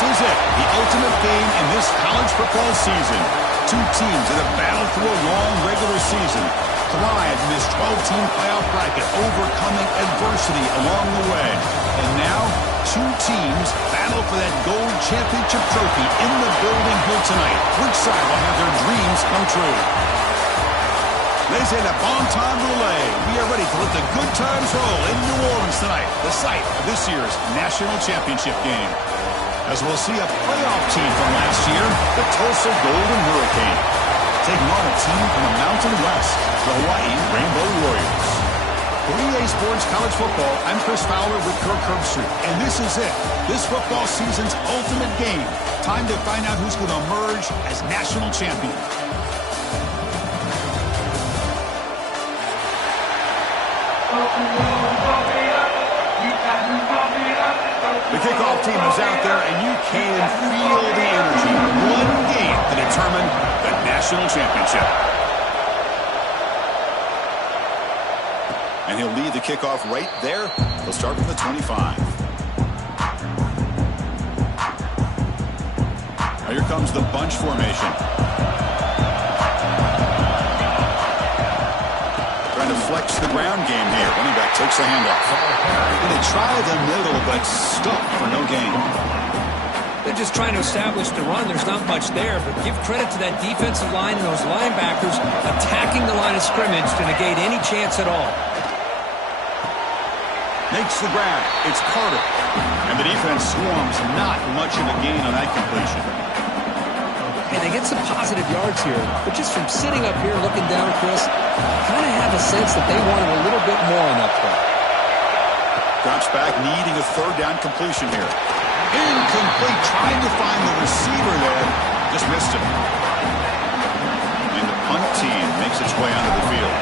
is it, the ultimate game in this college football season. Two teams that have battled through a long regular season, thrived in this 12-team playoff bracket, overcoming adversity along the way. And now, two teams battle for that gold championship trophy in the building here tonight. Which side will have their dreams come true? Ladies and gentlemen, bon time roulette. We are ready to let the good times roll in New Orleans tonight, the site of this year's national championship game. As we'll see a playoff team from last year, the Tulsa Golden Hurricane, taking on a team from the Mountain West, the Hawaii Rainbow Warriors. For EA Sports College Football, I'm Chris Fowler with Kirk Herbstreit, and this is it, this football season's ultimate game. Time to find out who's going to emerge as national champion. The kickoff team is out there, and you can feel the energy. One game to determine the national championship. And he'll lead the kickoff right there. He'll start from the 25. Now here comes the bunch formation. Trying to flex the ground game here. Running back takes the handoff. Going to try the middle, but stuck for no gain. They're just trying to establish the run. There's not much there, but give credit to that defensive line and those linebackers attacking the line of scrimmage to negate any chance at all. Makes the grab. It's Carter. And the defense swarms. Not much of a gain on that completion. And they get some positive yards here, but just from sitting up here looking down, Chris, I kind of have a sense that they wanted a little bit more on that play. Drops back, needing a third down completion here. Incomplete, trying to find the receiver there. Just missed him. And the punt team makes its way onto the field.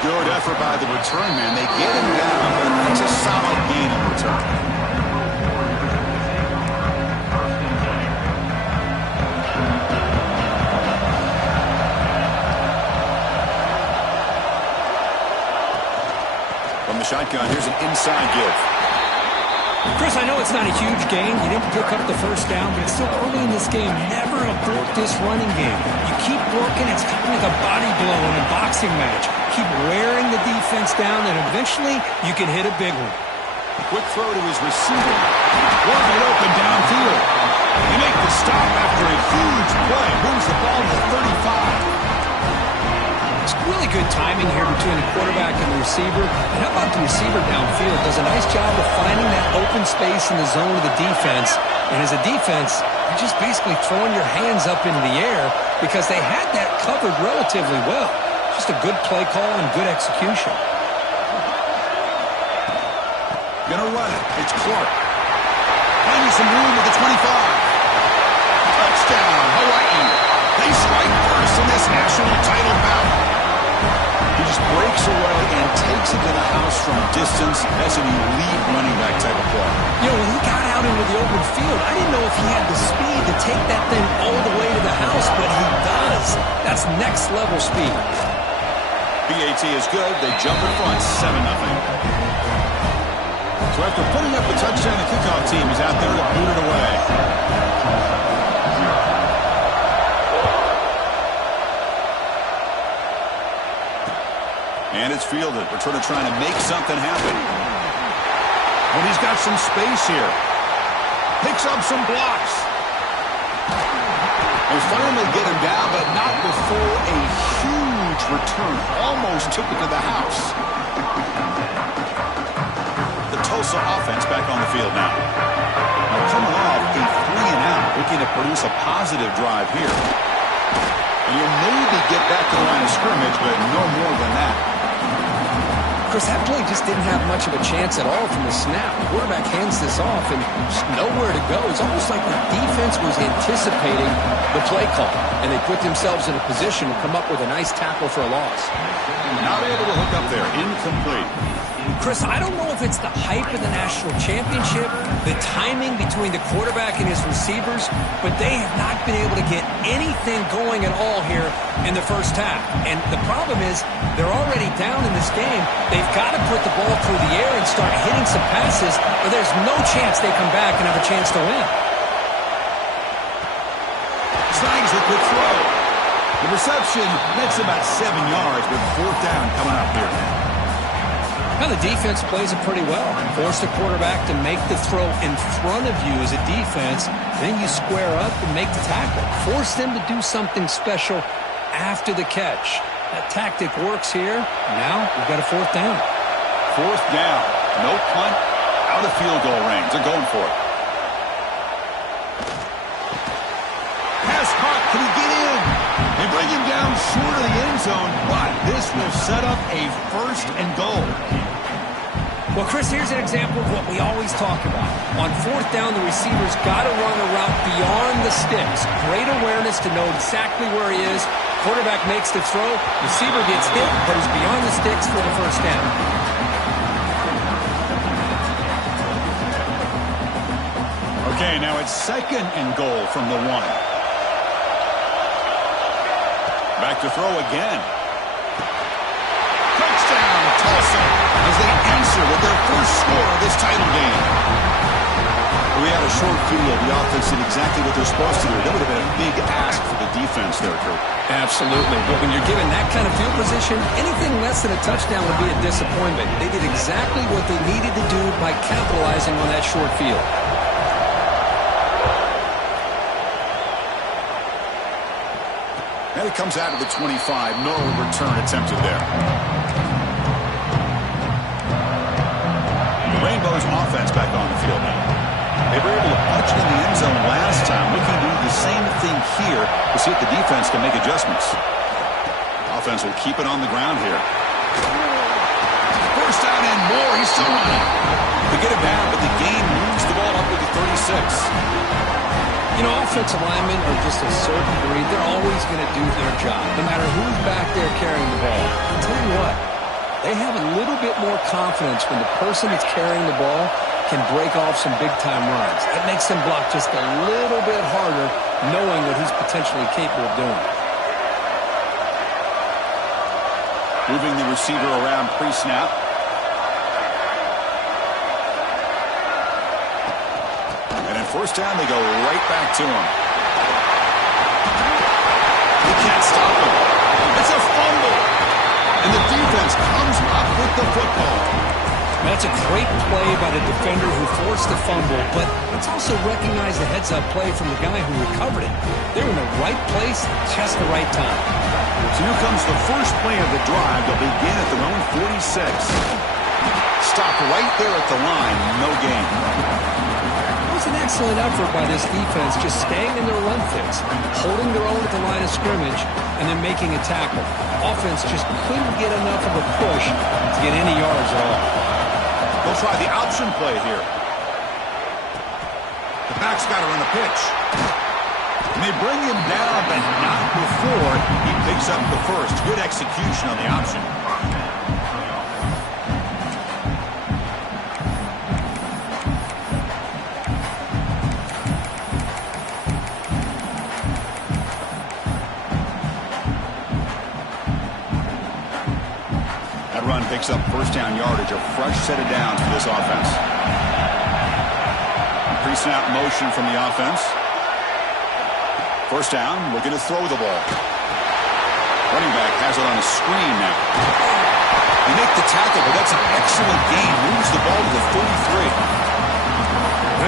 Good effort by the return man. They get him down, but that's a solid gain in return. From the shotgun, here's an inside give. Chris, I know it's not a huge gain. You didn't pick up the first down, but it's still early in this game. Never abort this running game. You keep working. It's kind of like a body blow in a boxing match. Keep wearing the defense down, and eventually you can hit a big one. Quick throw to his receiver. Wide open downfield. They make the stop after a huge play. Moves the ball to the 35. It's really good timing here between the quarterback and the receiver. And how about the receiver downfield? Does a nice job of finding that open space in the zone of the defense. And as a defense, you're just basically throwing your hands up into the air because they had that covered relatively well. Just a good play call and good execution. Gonna run it. It's Clark. Finding some room at the 25. Touchdown, Hawaii. They strike first in this national title bout. He just breaks away and takes it to the house from distance. That's an elite running back type of play. You know, when he got out into the open field, I didn't know if he had the speed to take that thing all the way to the house, but he does. That's next level speed. BAT is good. They jump in front, 7-0. So after putting up the touchdown, the kickoff team is out there to boot it away. And it's fielded. Returner trying to make something happen. Well, he's got some space here. Picks up some blocks. They finally get him down, but not before a huge return. Almost took it to the house. The Tulsa offense back on the field now. Now coming off a 3-and-out, looking to produce a positive drive here. And you'll maybe get back to the line of scrimmage, but no more than that. Chris, that play just didn't have much of a chance at all from the snap. The quarterback hands this off and just nowhere to go. It's almost like the defense was anticipating the play call, and they put themselves in a position to come up with a nice tackle for a loss. Not able to hook up there. Incomplete. Chris, I don't know if it's the hype of the national championship, the timing between the quarterback and his receivers, but they have not been able to get anything going at all here in the first half. And the problem is they're already down in this game. They've got to put the ball through the air and start hitting some passes, or there's no chance they come back and have a chance to win. Snags the quick throw. The reception makes about 7 yards with 4th down coming up here. Now the defense plays it pretty well. Force the quarterback to make the throw in front of you as a defense. Then you square up and make the tackle. Force them to do something special after the catch. That tactic works here. Now we've got a 4th down. 4th down. No punt. Out of field goal range. They're going for it. Pass caught. Can he get in? They bring him down short of the end zone, but this will set up a 1st and goal. Well, Chris, here's an example of what we always talk about. On 4th down, the receiver's got to run a route beyond the sticks. Great awareness to know exactly where he is. Quarterback makes the throw. Receiver gets hit, but is beyond the sticks for the 1st down. Okay, now it's 2nd and goal from the 1. Back to throw again. Touchdown, Tulsa, as they answer with their first score of this title game. We had a short field. The offense did exactly what they're supposed to do. That would have been a big ask for the defense there, Kurt. Absolutely. But when you're given that kind of field position, anything less than a touchdown would be a disappointment. They did exactly what they needed to do by capitalizing on that short field. And it comes out of the 25. No return attempted there. The Rainbows offense back on the field now. They were able to punch it in the end zone last time. Looking to do the same thing here to see if the defense can make adjustments. Offense will keep it on the ground here. 1st down and more. He's still running. They get it down, but the game moves the ball up to the 36. You know, offensive linemen are just a certain breed. They're always going to do their job, no matter who's back there carrying the ball. I'll tell you what, they have a little bit more confidence when the person that's carrying the ball can break off some big-time runs. That makes them block just a little bit harder, knowing what he's potentially capable of doing. Moving the receiver around pre-snap. And at 1st down, they go right back to him. They can't stop him. It's a fumble. And the defense comes up with the football. That's a great play by the defender who forced the fumble, but let's also recognize the heads-up play from the guy who recovered it. They're in the right place, just the right time. So here comes the first play of the drive. They'll begin at their own 46. Stop right there at the line. No gain. It was an excellent effort by this defense, just staying in their run fix, holding their own at the line of scrimmage, and then making a tackle. Offense just couldn't get enough of a push to get any yards at all. They'll try the option play here. The back's got to run a pitch. And they bring him down, but not before he picks up the first. Good execution on the option. That run picks up 1st down yardage, a fresh set of downs for this offense. Pre-snap motion from the offense. 1st down, looking to throw the ball. Running back has it on a screen now. They make the tackle, but that's an excellent gain. Moves the ball to the 33.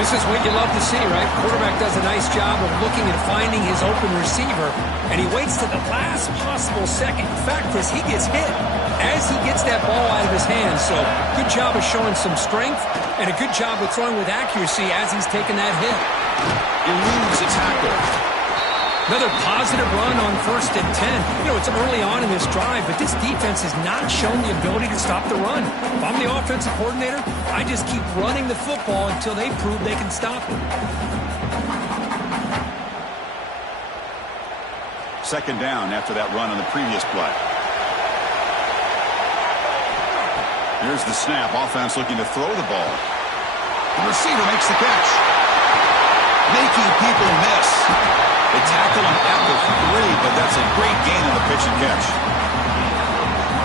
This is what you love to see, right? Quarterback does a nice job of looking and finding his open receiver, and he waits to the last possible second. In fact, Chris, he gets hit as he gets that ball out of his hands. So good job of showing some strength and a good job of throwing with accuracy as he's taking that hit. Eludes a tackle. Another positive run on 1st and 10. You know, it's early on in this drive, but this defense has not shown the ability to stop the run. If I'm the offensive coordinator, I just keep running the football until they prove they can stop it. 2nd down after that run on the previous play. Here's the snap. Offense looking to throw the ball. The receiver makes the catch. Making people miss. They tackle him at the 3, but that's a great gain on the pitch and catch.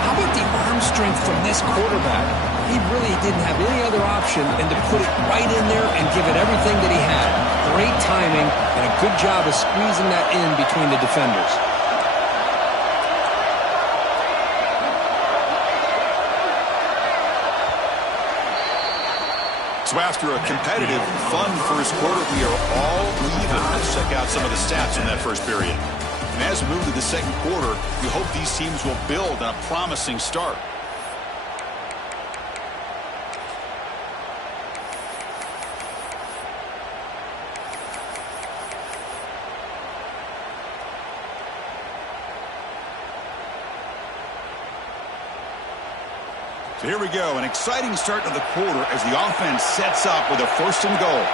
How about the arm strength from this quarterback? He really didn't have any other option than to put it right in there and give it everything that he had. Great timing and a good job of squeezing that in between the defenders. So after a competitive, fun first quarter, we are all even. Let's check out some of the stats in that first period. And as we move to the second quarter, we hope these teams will build on a promising start. So here we go, an exciting start to the quarter as the offense sets up with a 1st and goal.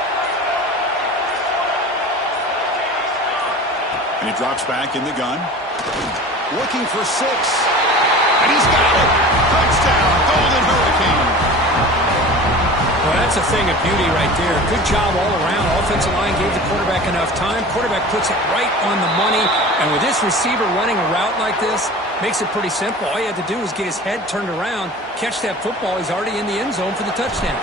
And he drops back in the gun. Looking for 6. And he's got it. Touchdown, Golden Hurricane. Well, that's a thing of beauty right there. Good job all around. Offensive line gave the quarterback enough time. Quarterback puts it right on the money. And with this receiver running a route like this, makes it pretty simple. All you have to do is get his head turned around, catch that football. He's already in the end zone for the touchdown.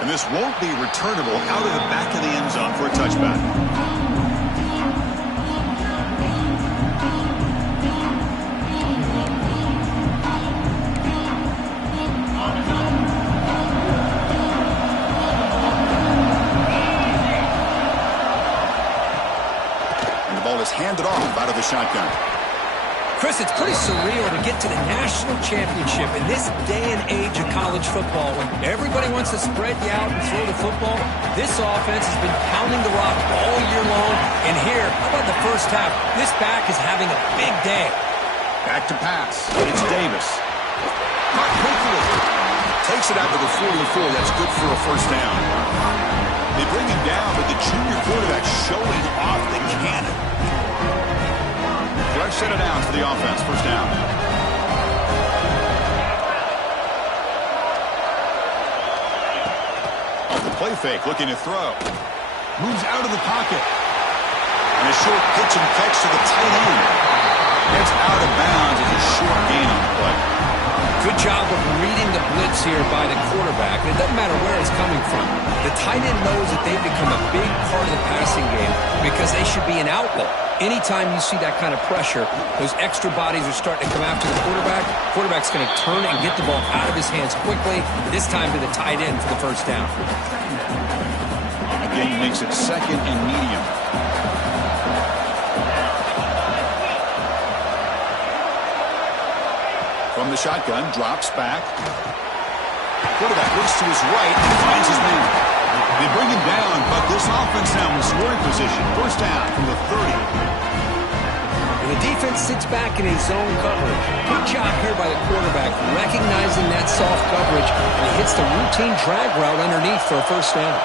And this won't be returnable out of the back of the end zone for a touchback. Handed off out of the shotgun. Chris, it's pretty surreal to get to the national championship in this day and age of college football when everybody wants to spread you out and throw the football. This offense has been pounding the rock all year long. And here, how about the first half? This back is having a big day. Back to pass. It's Davis. Caught quickly. Takes it out to the 44. That's good for a 1st down. They bring him down, but the junior quarterback showing off the cannon. Fresh set of downs for the offense. 1st down. Off the play fake, looking to throw. Moves out of the pocket. And a short pitch and catch to the tight end. Gets out of bounds as a short gain on the play. Good job of reading the blitz here by the quarterback. It doesn't matter where it's coming from. The tight end knows that they've become a big part of the passing game because they should be an outlet. Anytime you see that kind of pressure, those extra bodies are starting to come after the quarterback. Quarterback's going to turn and get the ball out of his hands quickly, this time to the tight end for the 1st down. Again, makes it 2nd and medium. From the shotgun, drops back. Quarterback looks to his right and finds his man. They bring him down, but this offense now in scoring position. 1st down from the 30. And the defense sits back in his zone coverage. Good job here by the quarterback, recognizing that soft coverage, and he hits the routine drag route underneath for a 1st down.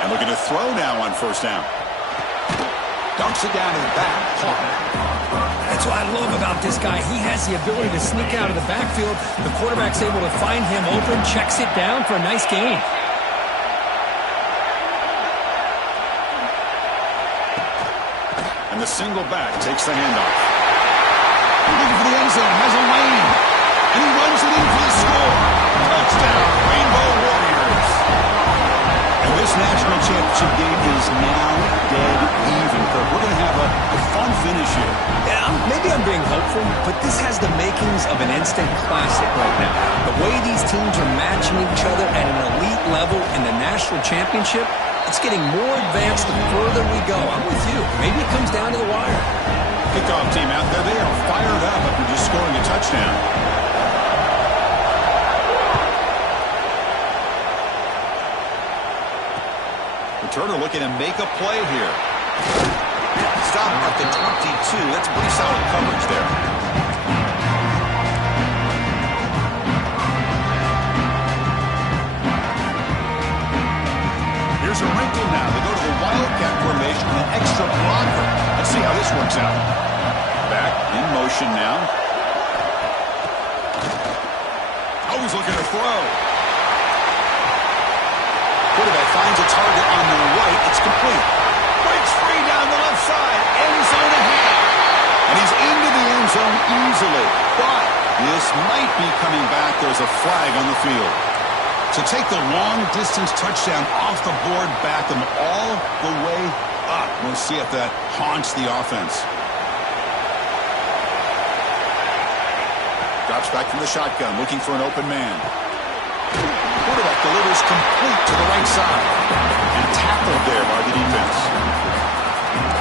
And looking to throw now on 1st down. Dunks it down to the back. That's what I love about this guy. He has the ability to sneak out of the backfield. The quarterback's able to find him open, checks it down for a nice gain. And the single back takes the handoff. Looking for the end zone, has a lane. And he runs it in for the score. Touchdown, Rainbow Warriors. And this national championship game is now dead even, Kirk. We're going to have a fun finish here. Yeah, maybe I'm being hopeful, but this has the makings of an instant classic right now. The way these teams are matching each other at an elite level in the national championship, it's getting more advanced the further we go. I'm with you. Maybe it comes down to the wire. Kickoff team out there, they are fired up after just scoring a touchdown. Returner looking to make a play here. Stop at the 22. That's pretty solid coverage there. Here's a wrinkle now. They go to the Wildcat formation with an extra blocker. Let's see works out. Back in motion now. Oh, he's looking to throw. Quarterback finds a target on the right. It's complete. Breaks free down the left side. End zone ahead. And he's into the end zone easily. But this might be coming back. There's a flag on the field. So take the long-distance touchdown off the board, back them all the way up. We'll see if that haunts the offense. Drops back from the shotgun, looking for an open man. Quarterback delivers complete to the right side. And tackled there by the defense.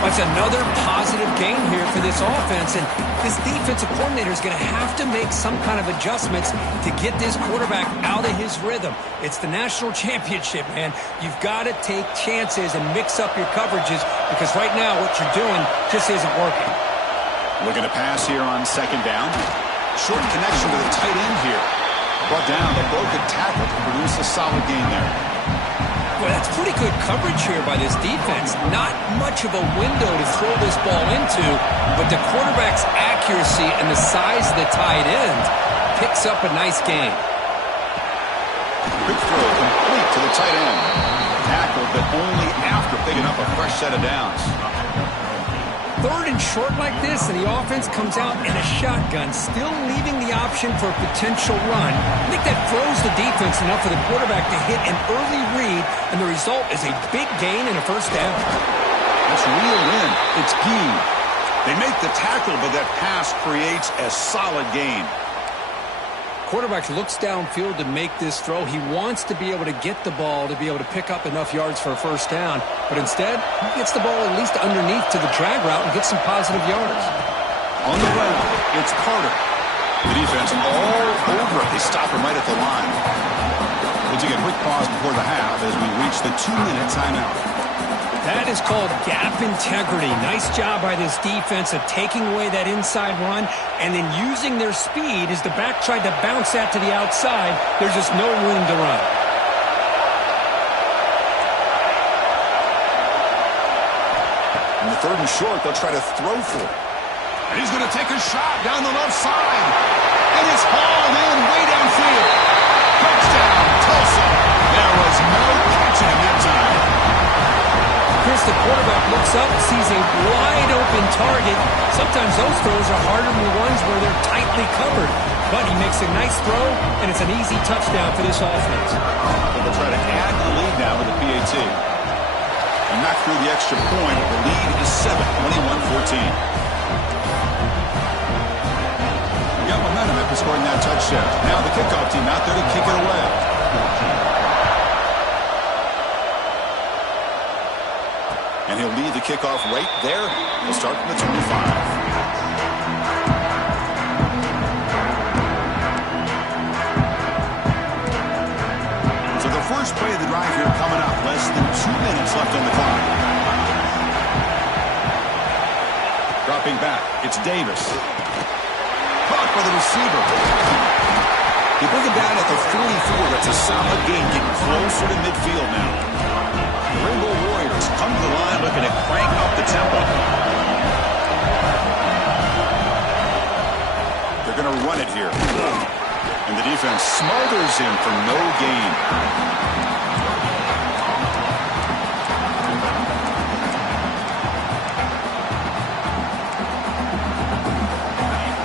That's another positive gain here for this offense, and this defensive coordinator is going to have to make some kind of adjustments to get this quarterback out of his rhythm. It's the national championship, man. You've got to take chances and mix up your coverages, because right now what you're doing just isn't working. Looking to pass here on second down. Short connection to the tight end here. Brought down, the broken tackle to produce a solid gain there. Well, that's pretty good coverage here by this defense. Not much of a window to throw this ball into, but the quarterback's accuracy and the size of the tight end picks up a nice gain. Quick throw complete to the tight end. Tackled, but only after picking up a fresh set of downs. Third and short like this, and the offense comes out in a shotgun, still leaving the option for a potential run. I think that throws the defense enough for the quarterback to hit an early read, and the result is a big gain and a first down. That's reeled in. It's key. They make the tackle, but that pass creates a solid gain. Quarterback looks downfield to make this throw. He wants to be able to get the ball to be able to pick up enough yards for a first down. But instead, he gets the ball at least underneath to the drag route and gets some positive yards. On the ground, it's Carter. The defense all over it. They stop him right at the line. We'll take a quick pause before the half as we reach the 2-minute timeout. That is called gap integrity. Nice job by this defense of taking away that inside run and then using their speed as the back tried to bounce that to the outside. There's just no room to run. In the third and short, they'll try to throw for it. And he's going to take a shot down the left side. And it's hauled in way downfield. Touchdown, Tulsa. There was no catching him that time. Chris, the quarterback looks up, sees a wide-open target. Sometimes those throws are harder than the ones where they're tightly covered. But he makes a nice throw, and it's an easy touchdown for this offense. They'll try to add the lead now with the PAT. And knock through the extra point. The lead is 7, 21-14. Got momentum after scoring that touchdown. Now the kickoff team out there to kick it away. And he'll lead the kickoff right there. He'll start from the 25. So the first play of the drive here coming up. Less than 2 minutes left on the clock. Dropping back. It's Davis. Caught by the receiver. They bring him down at the 44. That's a solid gain. Getting closer to midfield now. The Rainbow Warriors come to the line looking to crank up the tempo. They're going to run it here. And the defense smothers him for no gain.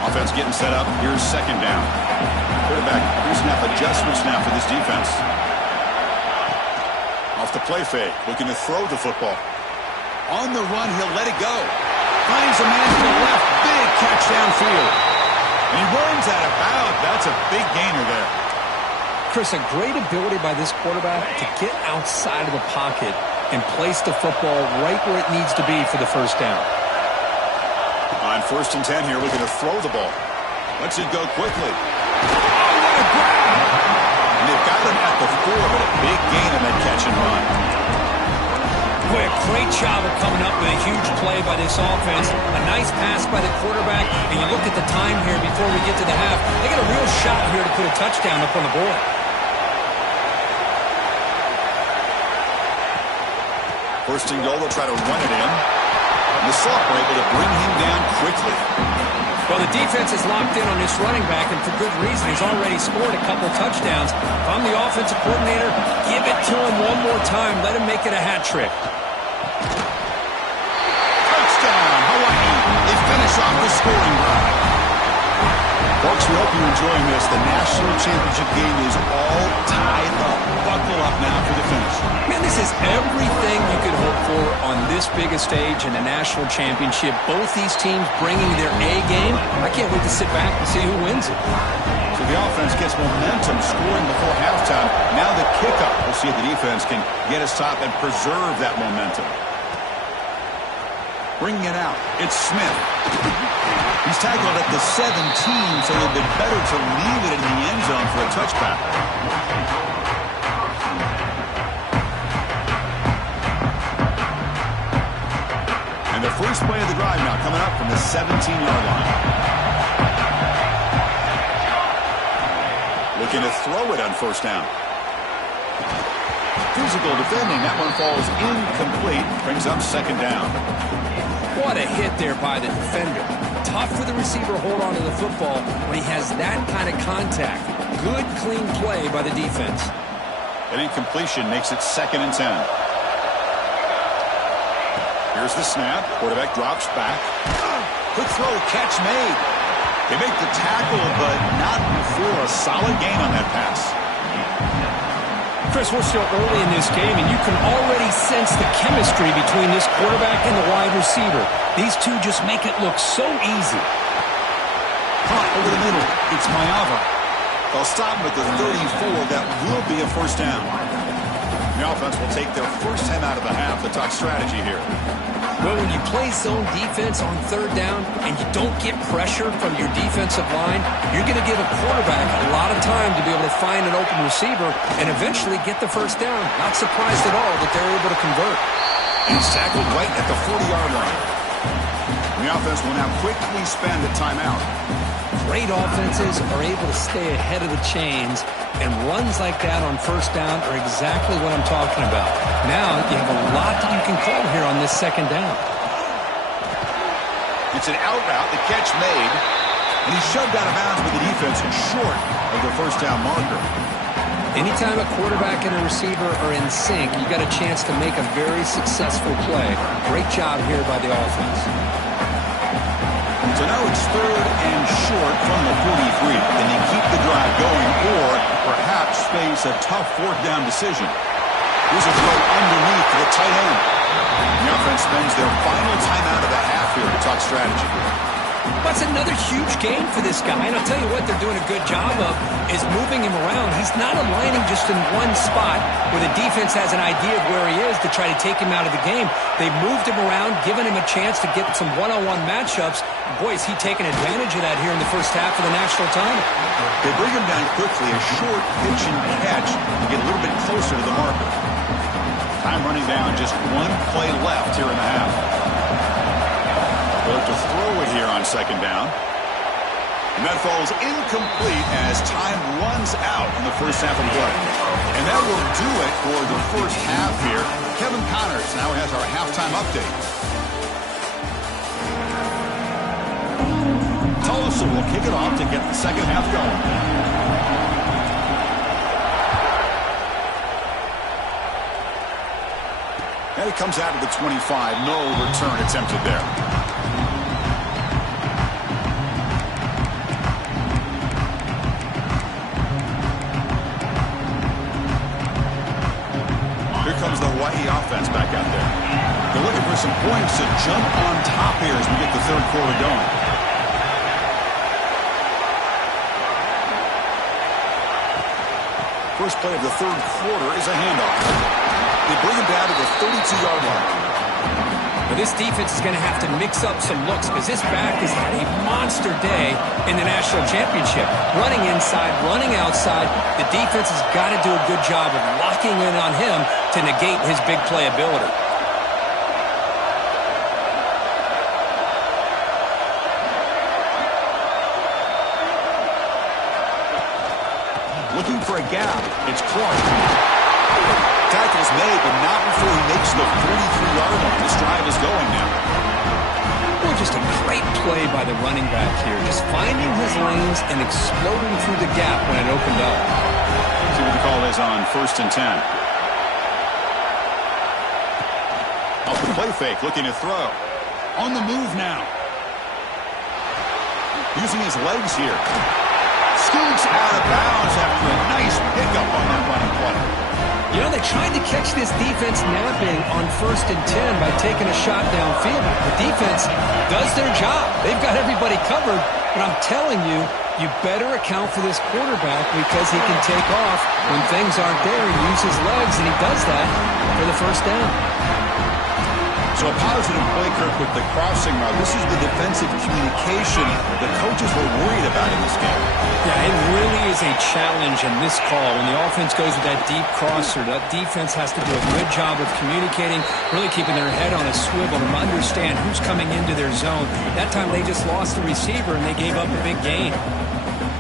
Offense getting set up. Here's second down. Quarterback using up adjustments now for this defense. Off the play fake, looking to throw the football. On the run, he'll let it go. Finds a man to the left, big catch downfield. And he runs out of bounds. That's a big gainer there. Chris, a great ability by this quarterback to get outside of the pocket and place the football right where it needs to be for the first down. On 1st and 10 here, looking to throw the ball. Lets it go quickly. Oh, what a grab! And they've got him at the 4, but a big gain on that catch and run. Boy, a great job of coming up with a huge play by this offense. A nice pass by the quarterback. And you look at the time here before we get to the half. They got a real shot here to put a touchdown up on the board. First and goal, they'll try to run it in. The Soft were able to bring him down quickly. Well, the defense is locked in on this running back, and for good reason. He's already scored a couple touchdowns. If I'm the offensive coordinator, give it to him one more time. Let him make it a hat trick. Touchdown, Hawaii. They finish off the scoring drive. Folks, we hope you're enjoying this. The national championship game is all tied up. Buckle up now for the finish. Man, this is everything you could hope for on this biggest stage in the national championship. Both these teams bringing their A game. I can't wait to sit back and see who wins it. So the offense gets momentum, scoring before halftime. Now the kickoff. We'll see if the defense can get us top and preserve that momentum. Bringing it out, it's Smith. He's tackled at the 17, so it would have been better to leave it in the end zone for a touchback. And the first play of the drive now coming up from the 17-yard line. Looking to throw it on first down. Physical defending. That one falls incomplete. Brings up second down. What a hit there by the defender. Tough for the receiver to hold on to the football when he has that kind of contact. Good, clean play by the defense. An incompletion makes it 2nd and 10. Here's the snap. Quarterback drops back. Quick throw, catch made. They make the tackle, but not before a solid gain on that pass. Chris, we're still early in this game, and you can already sense the chemistry between this quarterback and the wide receiver. These two just make it look so easy. Caught over the middle. It's Mayava. They'll stop him at the 34. That will be a first down. The offense will take their first time out of the half. The top strategy here. Well, when you play zone defense on 3rd down and you don't get pressure from your defensive line, you're going to give a quarterback a lot of time to be able to find an open receiver and eventually get the first down. Not surprised at all that they're able to convert. And he's tackled right at the 40-yard line. And the offense will now quickly spend a timeout. Great offenses are able to stay ahead of the chains, and runs like that on first down are exactly what I'm talking about. Now you have a lot that you can call here on this 2nd down. It's an out route, the catch made, and he's shoved out of bounds with the defense short of the first down marker. Anytime a quarterback and a receiver are in sync, you got a chance to make a very successful play. Great job here by the offense. So now it's 3rd and short from the 43. Can they keep the drive going or perhaps face a tough 4th down decision? Here's a throw underneath to the tight end. The offense spends their final timeout of the half here to talk strategy. That's another huge game for this guy, and I'll tell you what they're doing a good job of is moving him around. He's not aligning just in one spot where the defense has an idea of where he is to try to take him out of the game. They've moved him around, given him a chance to get some one-on-one matchups. Boy, is he taking advantage of that here in the first half of the national title. They bring him down quickly, a short pitch and catch to get a little bit closer to the marker. Time running down, just one play left here in the half. They'll look to throw it here on 2nd down. And that falls incomplete as time runs out in the first half of the play. And that will do it for the first half here. Kevin Connors now has our halftime update. Tulsa will kick it off to get the second half going. And it comes out of the 25. No return attempted there. Here comes the Hawaii offense back out there. They're looking for some points to jump on top here as we get the 3rd quarter going. First play of the 3rd quarter is a handoff. They bring him down to the 32-yard line. But this defense is going to have to mix up some looks because this back has had a monster day in the national championship. Running inside, running outside. The defense has got to do a good job of locking in on him to negate his big play ability. Looking for a gap. It's Clark. Tackle's made, but not before he makes the 43-yard line. This drive is going now. Well, just a great play by the running back here. Just finding his lanes and exploding through the gap when it opened up. See what the call is on 1st and 10. Off the play fake, looking to throw. On the move now. Using his legs here. Scoots out of bounds after a nice pickup on that running play. You know, they tried to catch this defense napping on 1st and 10 by taking a shot downfield. The defense does their job. They've got everybody covered, but I'm telling you, you better account for this quarterback because he can take off when things aren't there and use his legs, and he does that for the first down. So a positive play, Kirk, with the crossing route. This is the defensive communication the coaches were worried about in this game. Yeah, it really is a challenge in this call. When the offense goes with that deep crosser, that defense has to do a good job of communicating, really keeping their head on a swivel and understand who's coming into their zone. That time they just lost the receiver and they gave up a big gain.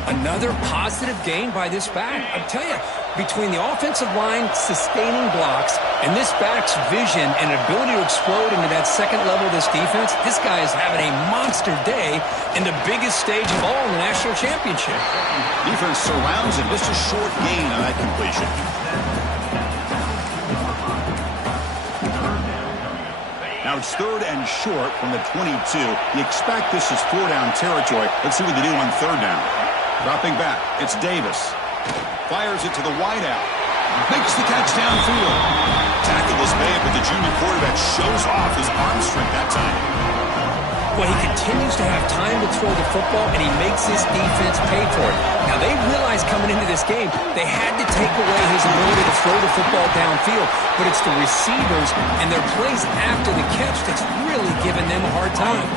Another positive gain by this back. I tell you, between the offensive line sustaining blocks and this back's vision and ability to explode into that second level of this defense, this guy is having a monster day in the biggest stage of all in the national championship. Defense surrounds him. Just a short gain on that completion. Now it's 3rd and short from the 22. You expect this is 4-down territory. Let's see what they do on 3rd down. Dropping back, it's Davis. Fires it to the wideout. Makes the catch downfield. Tackle is made, but the junior quarterback shows off his arm strength that time. Well, he continues to have time to throw the football, and he makes this defense pay for it. Now, they realized coming into this game, they had to take away his ability to throw the football downfield, but it's the receivers and their plays after the catch that's really giving them a hard time.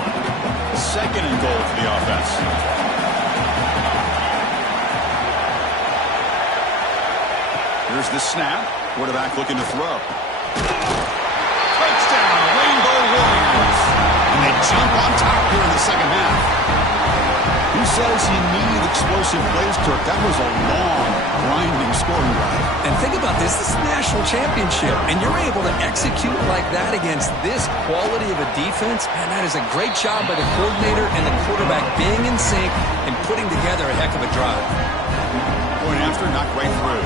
2nd and goal for the offense. Here's the snap. Quarterback looking to throw. Touchdown, Rainbow Warriors. And they jump on top here in the second half. Who says you need explosive plays, Kirk? That was a long, grinding scoring drive. And think about this. This is the national championship, and you're able to execute like that against this quality of a defense. Man, that is a great job by the coordinator and the quarterback being in sync and putting together a heck of a drive. Going after, knocked right through.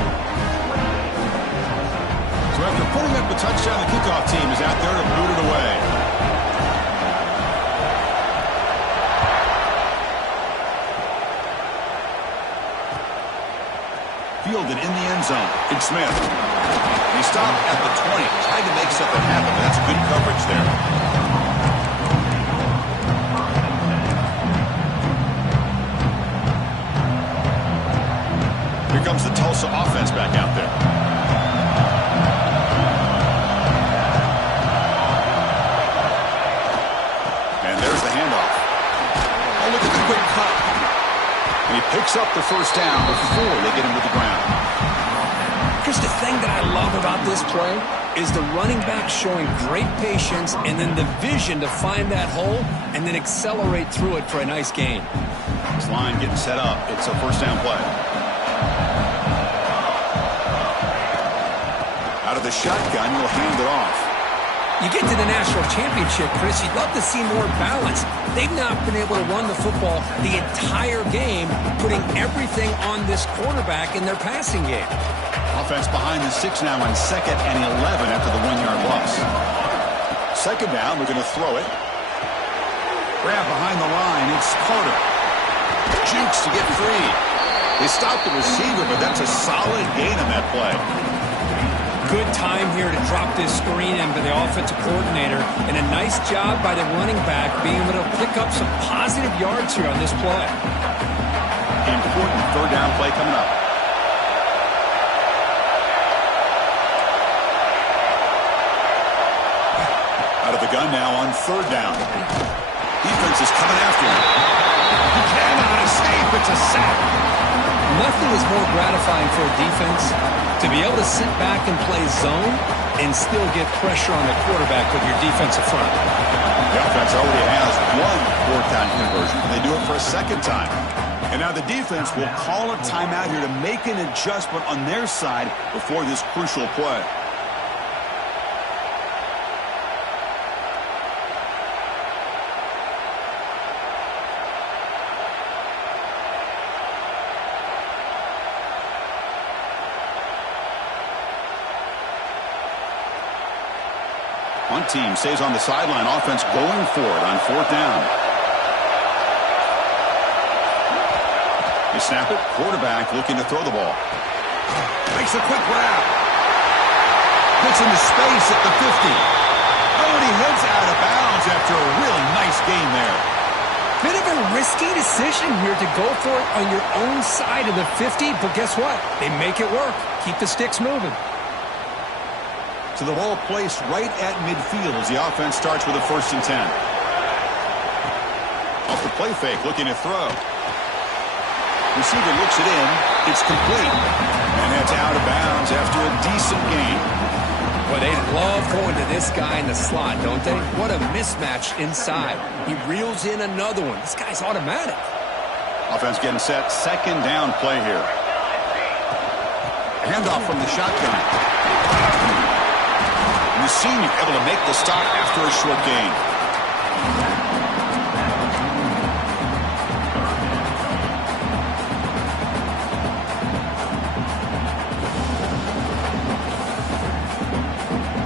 So after putting up a touchdown, the kickoff team is out there to boot it away. Fielded in the end zone. It's Smith. He stopped at the 20. Tried to make something happen, but that's good coverage there. Here comes the Tulsa offense back out there. And he picks up the first down before they get him to the ground. Here's the thing that I love about this play is the running back showing great patience and then the vision to find that hole and then accelerate through it for a nice gain. This line getting set up. It's a first down play. Out of the shotgun, he'll hand it off. You get to the national championship, Chris, you'd love to see more balance. They've not been able to run the football the entire game, putting everything on this quarterback in their passing game. Offense behind the 6 now on 2nd and 11 after the 1-yard loss. 2nd down, we're going to throw it. Grab behind the line, it's Carter. Jukes to get free. They stopped the receiver, but that's a solid gain on that play. Good time here to drop this screen in by the offensive coordinator, and a nice job by the running back being able to pick up some positive yards here on this play. Important 3rd down play coming up. Out of the gun now on 3rd down. Defense is coming after him. He cannot escape. It's a sack. Nothing is more gratifying for a defense to be able to sit back and play zone and still get pressure on the quarterback with your defensive front. The offense already has one 4th down conversion, and they do it for a 2nd time. And now the defense will call a timeout here to make an adjustment on their side before this crucial play. One team stays on the sideline. Offense going for it on 4th down. They snap it. Quarterback looking to throw the ball. Makes a quick grab. Gets into space at the 50. Oh, and he heads out of bounds after a really nice gain there. Bit of a risky decision here to go for it on your own side of the 50, but guess what? They make it work. Keep the sticks moving. So the ball placed right at midfield as the offense starts with a 1st and 10. Off the play fake, looking to throw. Receiver looks it in. It's complete. And that's out of bounds after a decent gain. Well, they love going to this guy in the slot, don't they? What a mismatch inside. He reels in another one. This guy's automatic. Offense getting set. 2nd down play here. Handoff from the shotgun. And the senior able to make the stop after a short gain.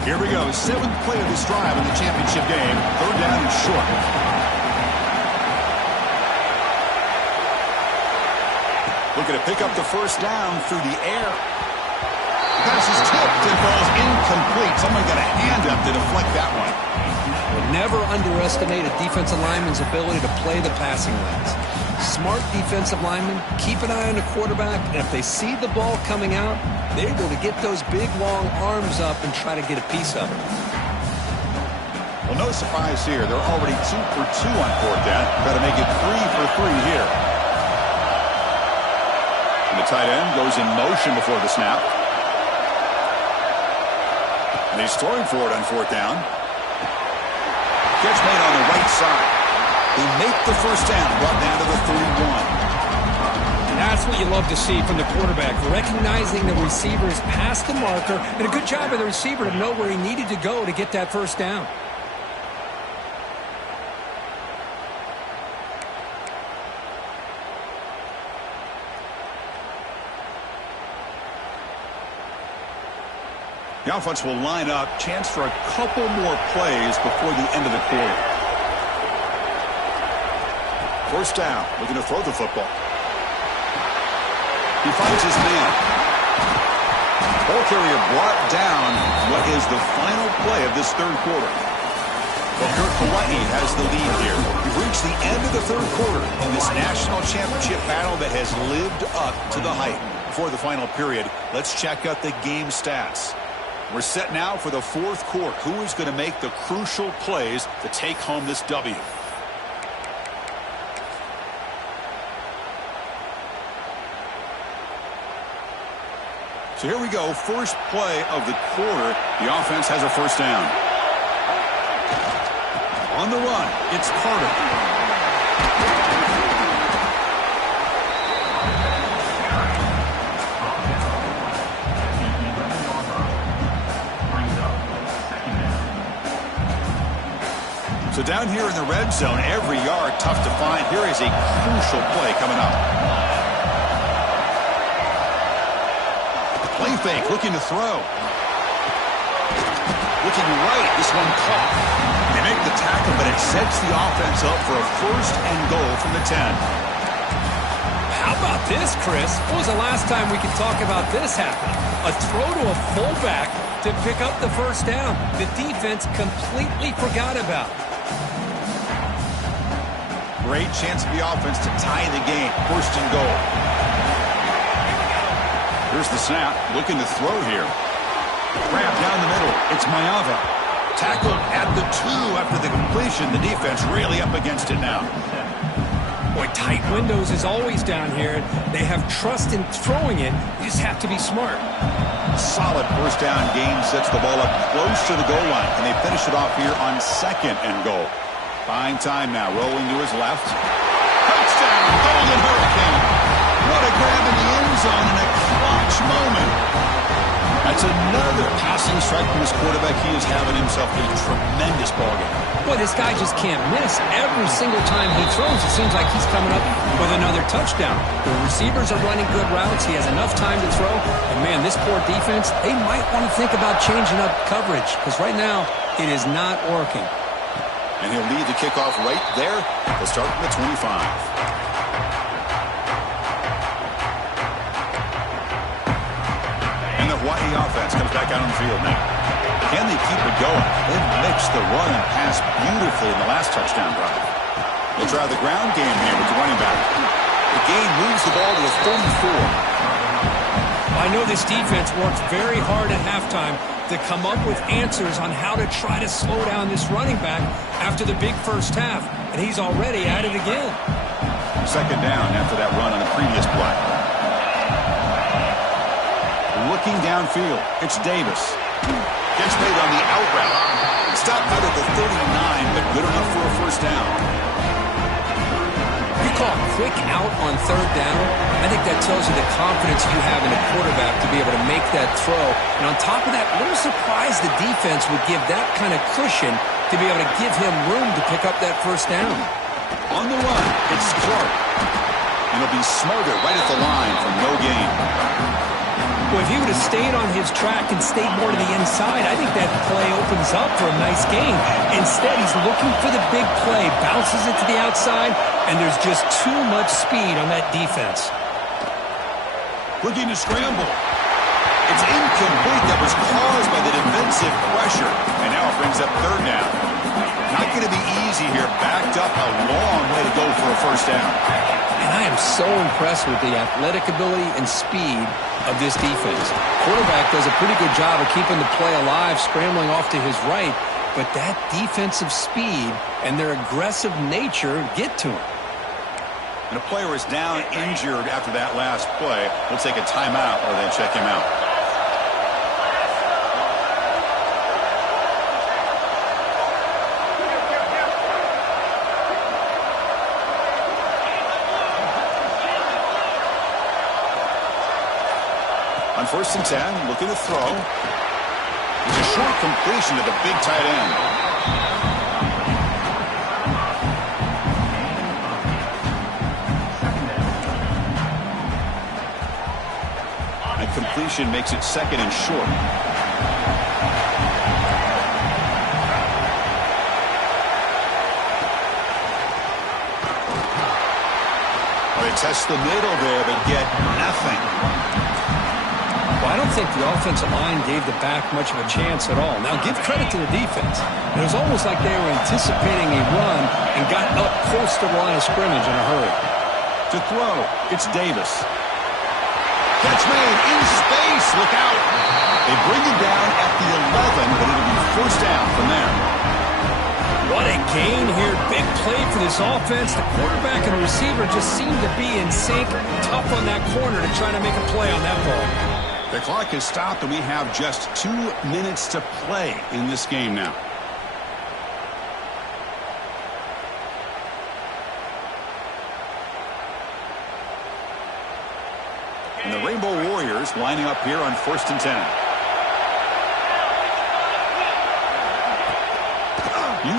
Here we go. 7th play of this drive in the championship game. 3rd down and short. Looking to pick up the 1st down through the air. The pass is tipped and falls incomplete. Someone got a hand up to deflect that one. Never underestimate a defensive lineman's ability to play the passing lanes. Smart defensive linemen keep an eye on the quarterback, and if they see the ball coming out, they're able to get those big, long arms up and try to get a piece of it. Well, no surprise here. They're already 2 for 2 on 4th down. Got to make it 3 for 3 here. And the tight end goes in motion before the snap. And he's throwing for it on 4th down. Catch made on the right side. They make the 1st down, brought down to the 31. That's what you love to see from the quarterback, recognizing the receiver's past the marker, and a good job of the receiver to know where he needed to go to get that 1st down. The offense will line up. Chance for a couple more plays before the end of the quarter. 1st down. Looking to throw the football. He finds his man. Ball carrier brought down what is the final play of this 3rd quarter. Well, Kirk Hawaii has the lead here. We've reached the end of the 3rd quarter in this national championship battle that has lived up to the hype. Before the final period, let's check out the game stats. We're set now for the 4th quarter. Who is going to make the crucial plays to take home this W? So here we go. First play of the quarter. The offense has a 1st down. On the run, it's Carter. So down here in the red zone, every yard tough to find. Here is a crucial play coming up. Play fake, looking to throw. Looking right, this one caught. They make the tackle, but it sets the offense up for a 1st and goal from the 10. How about this, Chris? When was the last time we could talk about this happening? A throw to a fullback to pick up the 1st down. The defense completely forgot about it. Great chance for the offense to tie the game. 1st and goal. Here's the snap. Looking to throw here. Grab down the middle. It's Mayava. Tackled at the 2 after the completion. The defense really up against it now. Boy, tight windows is always down here. They have trust in throwing it. You just have to be smart. Solid 1st down gain. Sets the ball up close to the goal line. And they finish it off here on 2nd and goal. Buying time now. Rolling to his left. Touchdown. Golden Hurricane. What a grab in the end zone in a clutch moment. That's another passing strike from his quarterback. He is having himself a tremendous ballgame. Boy, this guy just can't miss. Every single time he throws, it seems like he's coming up with another touchdown. The receivers are running good routes. He has enough time to throw. And, man, this poor defense, they might want to think about changing up coverage because right now It is not working. And he'll lead the kickoff right there. They'll start from the 25. And the Hawaii offense comes back out on the field now. Can they keep it going? They've mixed the run and pass beautifully in the last touchdown drive. They'll try the ground game here with the running back. The gain moves the ball to the 34. I know this defense worked very hard at halftime to come up with answers on how to try to slow down this running back after the big first half, and he's already at it again. Second down after that run on the previous play. Looking downfield, it's Davis. Gets made on the out route. Stopped out at the 39, but good enough for a first down. You call quick out on third down, I think that tells you the confidence you have in a quarterback to be able to make that throw. And on top of that, a little surprised the defense would give that kind of cushion to be able to give him room to pick up that first down. On the run, it's Clark. And he'll be smothered right at the line for no gain. Well, if he would have stayed on his track and stayed more to the inside, I think that play opens up for a nice gain. Instead, he's looking for the big play, bounces it to the outside, and there's just too much speed on that defense. Looking to scramble. It's incomplete. That was caused by the defensive pressure. And now it brings up third down. Not going to be easy here. Backed up a long way to go for a first down. And I am so impressed with the athletic ability and speed of this defense. Quarterback does a pretty good job of keeping the play alive, scrambling off to his right, but that defensive speed and their aggressive nature get to him. And a player is down injured after that last play. We'll take a timeout or then check him out. On 1st and 10, looking to throw. It's a short completion to the big tight end. And completion makes it second and short. Well, they test the middle there, but get nothing. Well, I don't think the offensive line gave the back much of a chance at all. Now, give credit to the defense. It was almost like they were anticipating a run and got up close to the line of scrimmage in a hurry. To throw, it's Davis. Catch made in space. Look out. They bring him down at the 11, but it'll be first down from there. What a gain here. Big play for this offense. The quarterback and the receiver just seem to be in sync. Tough on that corner to try to make a play on that ball. The clock has stopped, and we have just 2 minutes to play in this game now. And the Rainbow Warriors lining up here on 1st and 10.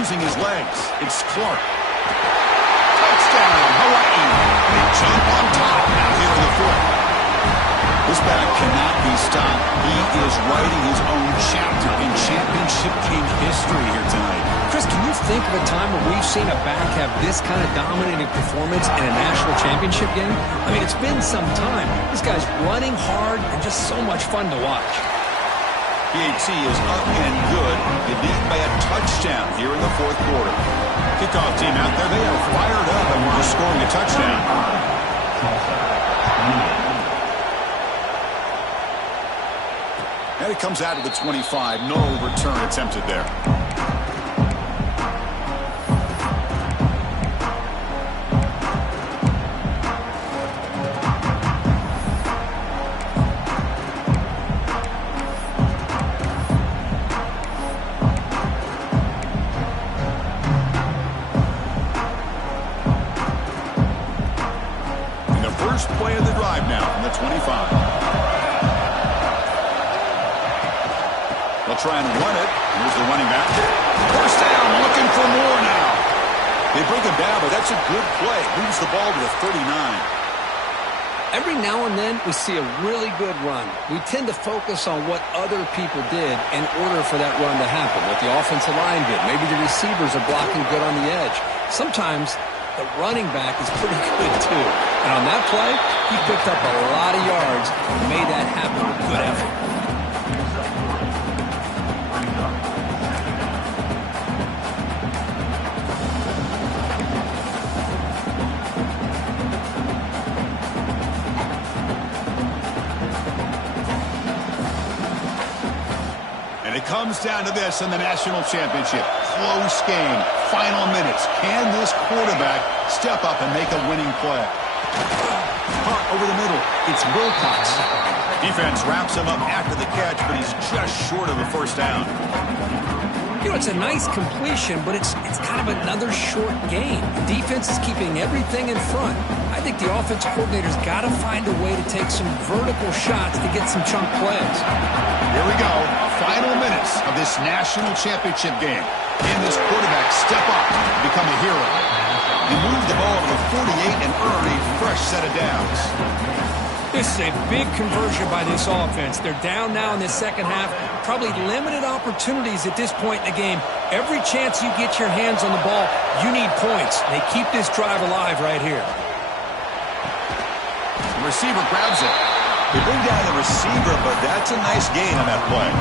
Using his legs, it's Clark. Touchdown, Hawaii. They jump on top now here in the 4th. This back cannot be stopped. He is writing his own chapter in championship game history here tonight. Chris, can you think of a time where we've seen a back have this kind of dominating performance in a national championship game? I mean, it's been some time. This guy's running hard and just so much fun to watch. PAT is up and good. They lead by a touchdown here in the 4th quarter. Kickoff team out there, they are fired up and we're just scoring a touchdown. And it comes out of the 25. No return attempted there. And the first play of the drive now from the 25. They'll try and run it. Here's the running back. First down, looking for more now. They bring him down, but that's a good play. Moves the ball to the 39. Every now and then, we see a really good run. We tend to focus on what other people did in order for that run to happen, what the offensive line did. Maybe the receivers are blocking good on the edge. Sometimes the running back is pretty good, too. And on that play, he picked up a lot of yards and made that happen with good effort. And it comes down to this in the national championship. Close game, final minutes. Can this quarterback step up and make a winning play? Caught over the middle. It's Wilcox. Defense wraps him up after the catch, but he's just short of the first down. You know, it's a nice completion, but it's kind of another short game. The defense is keeping everything in front. I think the offensive coordinator's got to find a way to take some vertical shots to get some chunk plays. Here we go. Final minutes of this national championship game. Can this quarterback step up and become a hero? He moved the ball to the 48 and earned a fresh set of downs. This is a big conversion by this offense. They're down now in the second half. Probably limited opportunities at this point in the game. Every chance you get your hands on the ball, you need points. They keep this drive alive right here. The receiver grabs it. They bring down the receiver, but that's a nice gain on that play.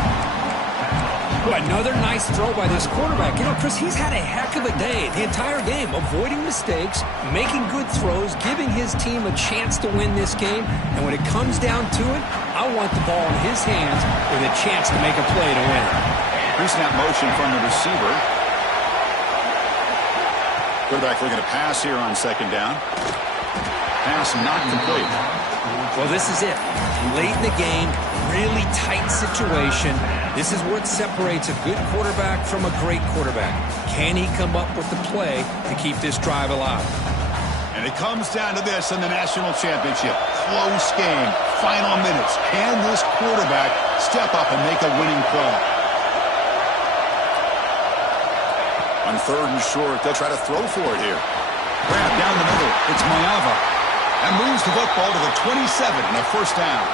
Boy, another nice throw by this quarterback. You know, Chris, he's had a heck of a day the entire game, avoiding mistakes, making good throws, giving his team a chance to win this game. And when it comes down to it, I want the ball in his hands with a chance to make a play to win. Pre-snap motion from the receiver. Quarterback looking to pass here on second down. Pass not complete. Well, this is it. Late in the game, really tight situation. This is what separates a good quarterback from a great quarterback. Can he come up with the play to keep this drive alive? And it comes down to this in the national championship. Close game, final minutes. Can this quarterback step up and make a winning play? On third and short, they'll try to throw for it here. Grab down the middle. It's Mayava. And moves the football to the 27 and a first down.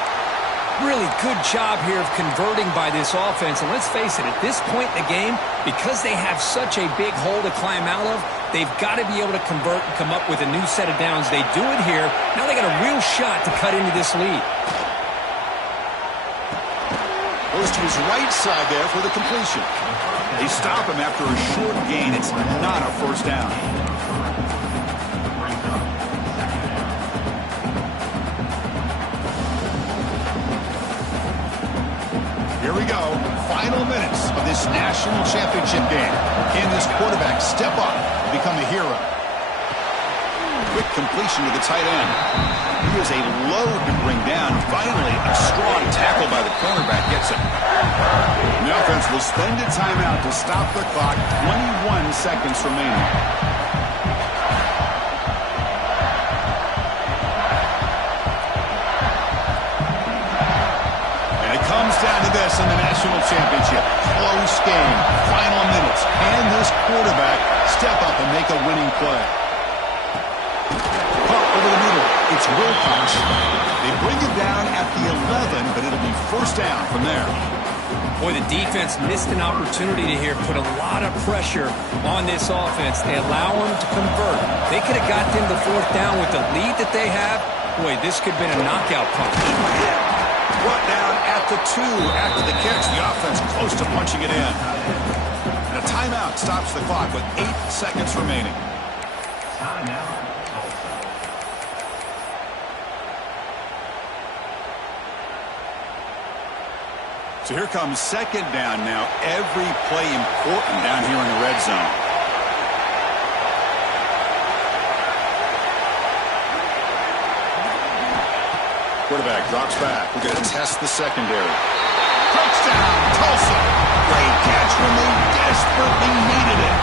Really good job here of converting by this offense. And let's face it, at this point in the game, because they have such a big hole to climb out of, they've got to be able to convert and come up with a new set of downs. They do it here. Now they got a real shot to cut into this lead. Goes to his right side there for the completion. They stop him after a short gain. It's not a first down. Here we go. Final minutes of this national championship game. Can this quarterback step up and become a hero? Quick completion to the tight end. He is a load to bring down. Finally, a strong tackle by the cornerback gets it. The offense will spend a timeout to stop the clock. 21 seconds remaining. Down to this in the national championship. Close game. Final minutes. Can this quarterback step up and make a winning play? Caught over the middle. It's Wilcox. They bring it down at the 11, but it'll be first down from there. Boy, the defense missed an opportunity to here put a lot of pressure on this offense. They allow them to convert. They could have got them to fourth down with the lead that they have. Boy, this could have been a knockout punch. Brought down at the 2 after the catch. The offense close to punching it in. And a timeout stops the clock with 8 seconds remaining. So here comes second down now. Every play important down here in the red zone. Quarterback drops back. We're going to test the secondary. Touchdown, Tulsa. Great catch when they desperately needed it.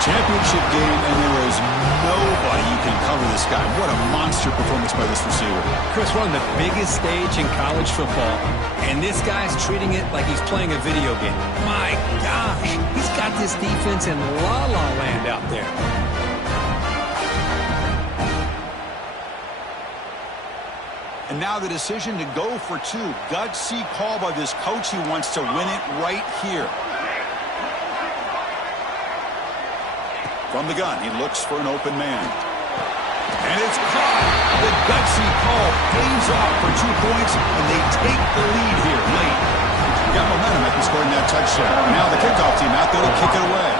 Championship game, and there is nobody you can cover this guy. What a monster performance by this receiver. Chris, we're on the biggest stage in college football, and this guy's treating it like he's playing a video game. My gosh, he's got this defense in la-la land out there. And now the decision to go for two. Gutsy call by this coach. He wants to win it right here. From the gun, he looks for an open man. And it's caught. The gutsy call pays off for 2 points, and they take the lead here late. Got momentum after scoring that touchdown. Now the kickoff team out there to kick it away.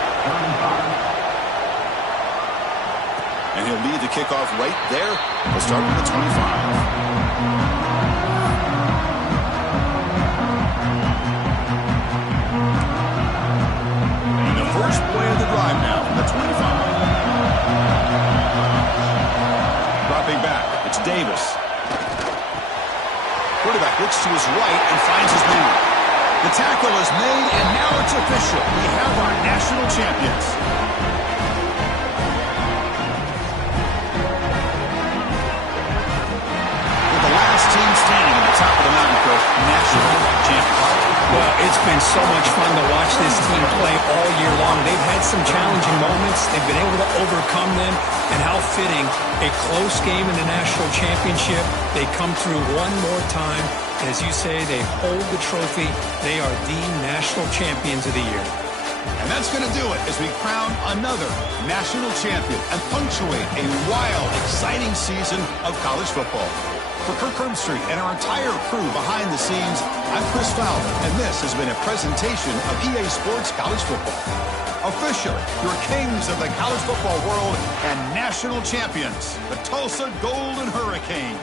And he'll lead the kickoff right there. We'll start with the 25. First play of the drive now from the 25. Dropping back, it's Davis. Quarterback looks to his right and finds his man. The tackle is made, and now it's official. We have our national champions. With the last team standing at the top of the mountain for national champions. Well, it's been so much fun to watch this team play all year long. They've had some challenging moments. They've been able to overcome them. And how fitting, a close game in the national championship. They come through one more time. And as you say, they hold the trophy. They are the national champions of the year. And that's going to do it as we crown another national champion and punctuate a wild, exciting season of college football. For Kirk Herbstreit and our entire crew behind the scenes, I'm Chris Fowler, and this has been a presentation of EA Sports College Football. Officially, your kings of the college football world and national champions, the Tulsa Golden Hurricane.